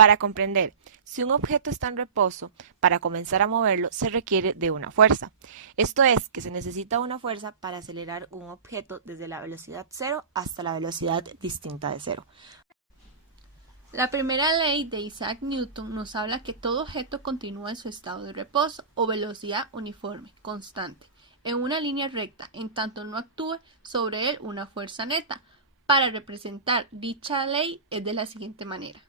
Para comprender si un objeto está en reposo, para comenzar a moverlo se requiere de una fuerza. Esto es, que se necesita una fuerza para acelerar un objeto desde la velocidad cero hasta la velocidad distinta de cero. La primera ley de Isaac Newton nos habla que todo objeto continúa en su estado de reposo o velocidad uniforme, constante, en una línea recta, en tanto no actúe sobre él una fuerza neta. Para representar dicha ley es de la siguiente manera.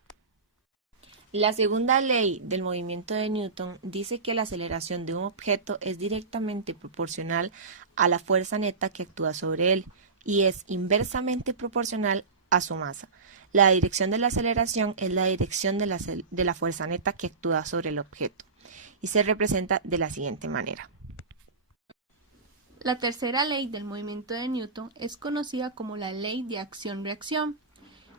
La segunda ley del movimiento de Newton dice que la aceleración de un objeto es directamente proporcional a la fuerza neta que actúa sobre él y es inversamente proporcional a su masa. La dirección de la aceleración es la dirección de la fuerza neta que actúa sobre el objeto y se representa de la siguiente manera. La tercera ley del movimiento de Newton es conocida como la ley de acción-reacción,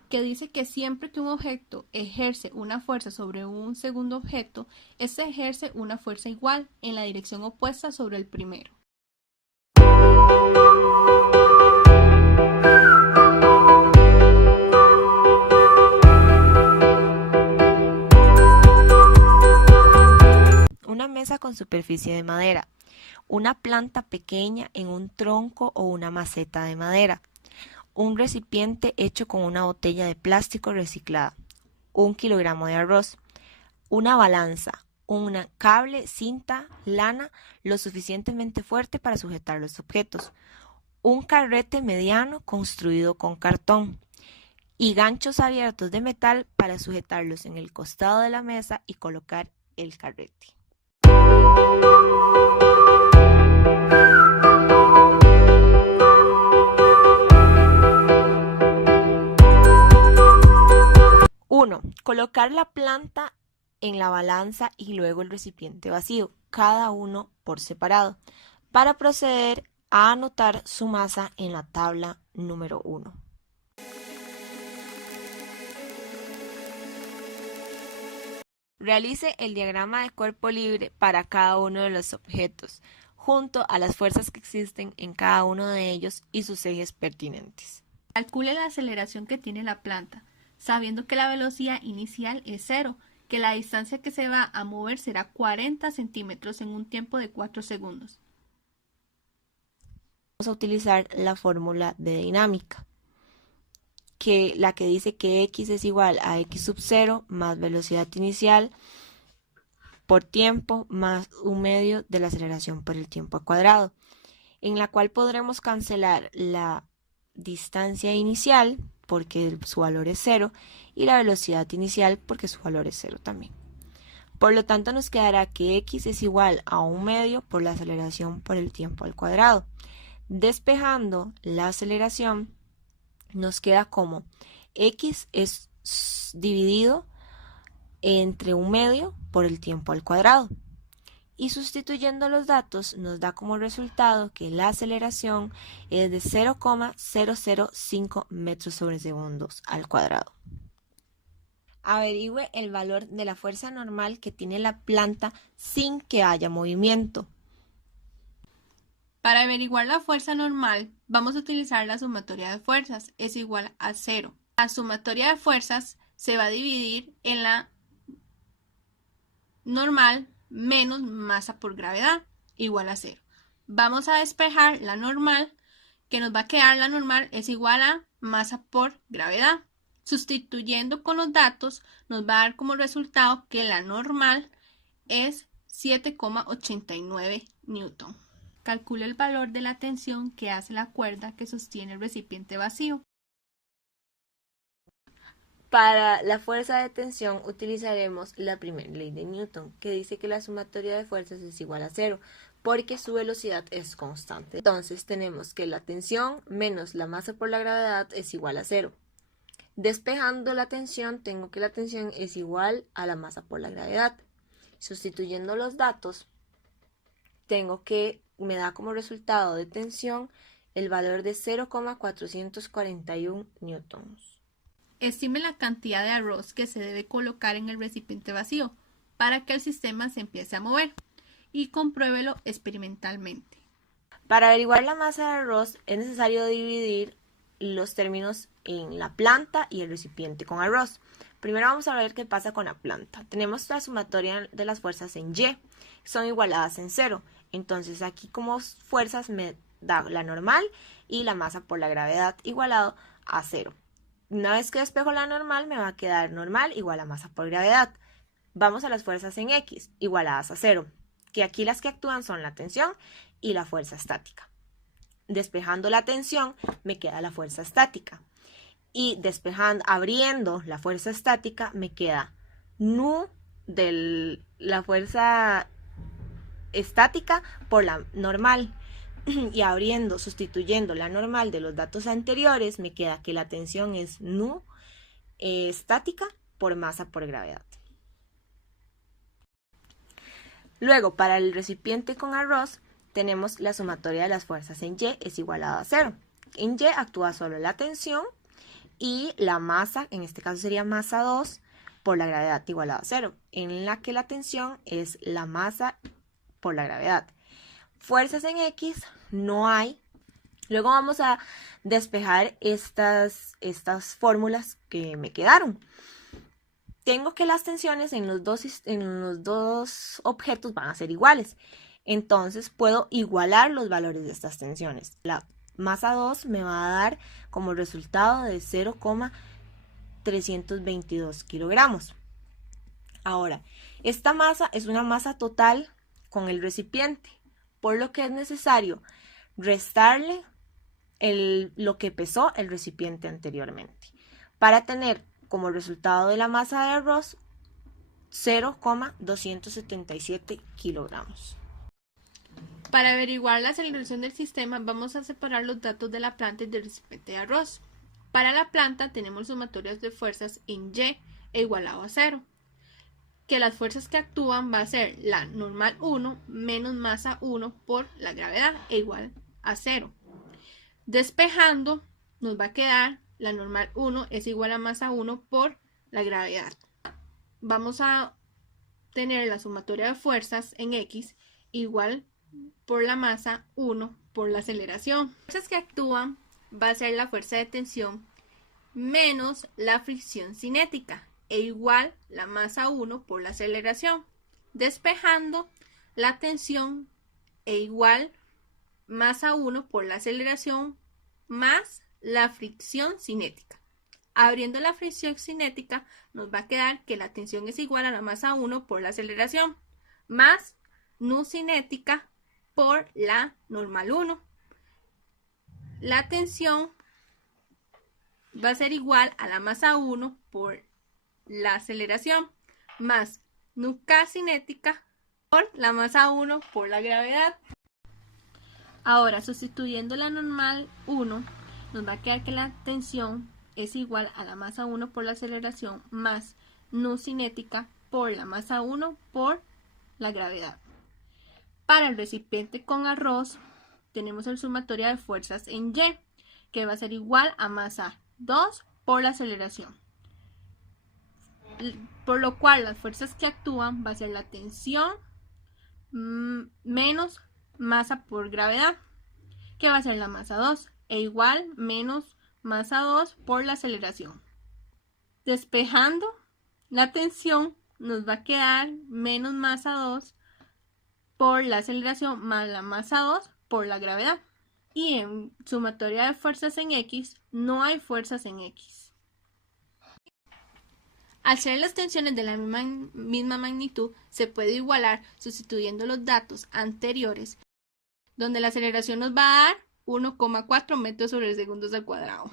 que dice que siempre que un objeto ejerce una fuerza sobre un segundo objeto, éste ejerce una fuerza igual en la dirección opuesta sobre el primero. Una mesa con superficie de madera, una planta pequeña en un tronco o una maceta de madera, un recipiente hecho con una botella de plástico reciclada, 1 kilogramo de arroz, una balanza, un cable, cinta, lana, lo suficientemente fuerte para sujetar los objetos, un carrete mediano construido con cartón y ganchos abiertos de metal para sujetarlos en el costado de la mesa y colocar el carrete. Colocar la planta en la balanza y luego el recipiente vacío, cada uno por separado, para proceder a anotar su masa en la tabla número 1. Realice el diagrama de cuerpo libre para cada uno de los objetos, junto a las fuerzas que existen en cada uno de ellos y sus ejes pertinentes. Calcule la aceleración que tiene la planta, sabiendo que la velocidad inicial es 0, que la distancia que se va a mover será 40 centímetros en un tiempo de 4 segundos. Vamos a utilizar la fórmula de dinámica, la que dice que x es igual a x sub 0 más velocidad inicial por tiempo más 1/2 de la aceleración por el tiempo al cuadrado, en la cual podremos cancelar la distancia inicial porque su valor es 0 y la velocidad inicial porque su valor es 0 también. Por lo tanto nos quedará que x es igual a 1/2 por la aceleración por el tiempo al cuadrado. Despejando la aceleración nos queda como x es dividido entre 1/2 por el tiempo al cuadrado. Y sustituyendo los datos nos da como resultado que la aceleración es de 0,005 metros sobre segundos al cuadrado. Averigüe el valor de la fuerza normal que tiene la planta sin que haya movimiento. Para averiguar la fuerza normal, vamos a utilizar la sumatoria de fuerzas, es igual a 0. La sumatoria de fuerzas se va a dividir en la normal menos masa por gravedad, igual a 0. Vamos a despejar la normal, que nos va a quedar la normal es igual a masa por gravedad. Sustituyendo con los datos, nos va a dar como resultado que la normal es 7,89 newton. Calcule el valor de la tensión que hace la cuerda que sostiene el recipiente vacío. Para la fuerza de tensión utilizaremos la primera ley de Newton, que dice que la sumatoria de fuerzas es igual a 0, porque su velocidad es constante. Entonces tenemos que la tensión menos la masa por la gravedad es igual a 0. Despejando la tensión, tengo que la tensión es igual a la masa por la gravedad. Sustituyendo los datos, tengo que me da como resultado de tensión el valor de 0,441 newtons. Estime la cantidad de arroz que se debe colocar en el recipiente vacío para que el sistema se empiece a mover y compruébelo experimentalmente. Para averiguar la masa de arroz es necesario dividir los términos en la planta y el recipiente con arroz. Primero vamos a ver qué pasa con la planta. Tenemos la sumatoria de las fuerzas en Y, son igualadas en 0. Entonces aquí como fuerzas me da la normal y la masa por la gravedad igualado a 0. Una vez que despejo la normal me va a quedar normal igual a masa por gravedad. Vamos a las fuerzas en X igualadas a 0, que aquí las que actúan son la tensión y la fuerza estática. Despejando la tensión me queda la fuerza estática. Y abriendo la fuerza estática me queda nu de la fuerza estática por la normal. Y sustituyendo la normal de los datos anteriores, me queda que la tensión es nu estática por masa por gravedad. Luego, para el recipiente con arroz, tenemos la sumatoria de las fuerzas en Y es igualada a 0. En Y actúa solo la tensión y la masa, en este caso sería masa 2, por la gravedad igualada a 0, en la que la tensión es la masa por la gravedad. Fuerzas en X no hay. Luego vamos a despejar estas fórmulas que me quedaron. Tengo que las tensiones en los dos objetos van a ser iguales. Entonces puedo igualar los valores de estas tensiones. La masa 2 me va a dar como resultado de 0,322 kilogramos. Ahora, esta masa es una masa total con el recipiente, por lo que es necesario restarle lo que pesó el recipiente anteriormente, para tener como resultado de la masa de arroz 0,277 kilogramos. Para averiguar la aceleración del sistema, vamos a separar los datos de la planta y del recipiente de arroz. Para la planta tenemos sumatorias de fuerzas en Y igualado a 0, que las fuerzas que actúan va a ser la normal 1 menos masa 1 por la gravedad igual a 0. Despejando nos va a quedar la normal 1 es igual a masa 1 por la gravedad. Vamos a tener la sumatoria de fuerzas en X igual por la masa 1 por la aceleración. Las fuerzas que actúan va a ser la fuerza de tensión menos la fricción cinética e igual la masa 1 por la aceleración. Despejando la tensión e igual masa 1 por la aceleración más la fricción cinética. Abriendo la fricción cinética nos va a quedar que la tensión es igual a la masa 1 por la aceleración más nu cinética por la normal 1. La tensión va a ser igual a la masa 1 por la aceleración más nu k cinética por la masa 1 por la gravedad. Ahora, sustituyendo la normal 1, nos va a quedar que la tensión es igual a la masa 1 por la aceleración más nu cinética por la masa 1 por la gravedad. Para el recipiente con arroz tenemos el sumatoria de fuerzas en Y, que va a ser igual a masa 2 por la aceleración. Por lo cual las fuerzas que actúan va a ser la tensión menos masa por gravedad, que va a ser la masa 2, e igual menos masa 2 por la aceleración. Despejando la tensión nos va a quedar menos masa 2 por la aceleración más la masa 2 por la gravedad. Y en sumatoria de fuerzas en X no hay fuerzas en X. Al ser las tensiones de la misma magnitud, se puede igualar sustituyendo los datos anteriores, donde la aceleración nos va a dar 1,4 metros sobre segundos al cuadrado.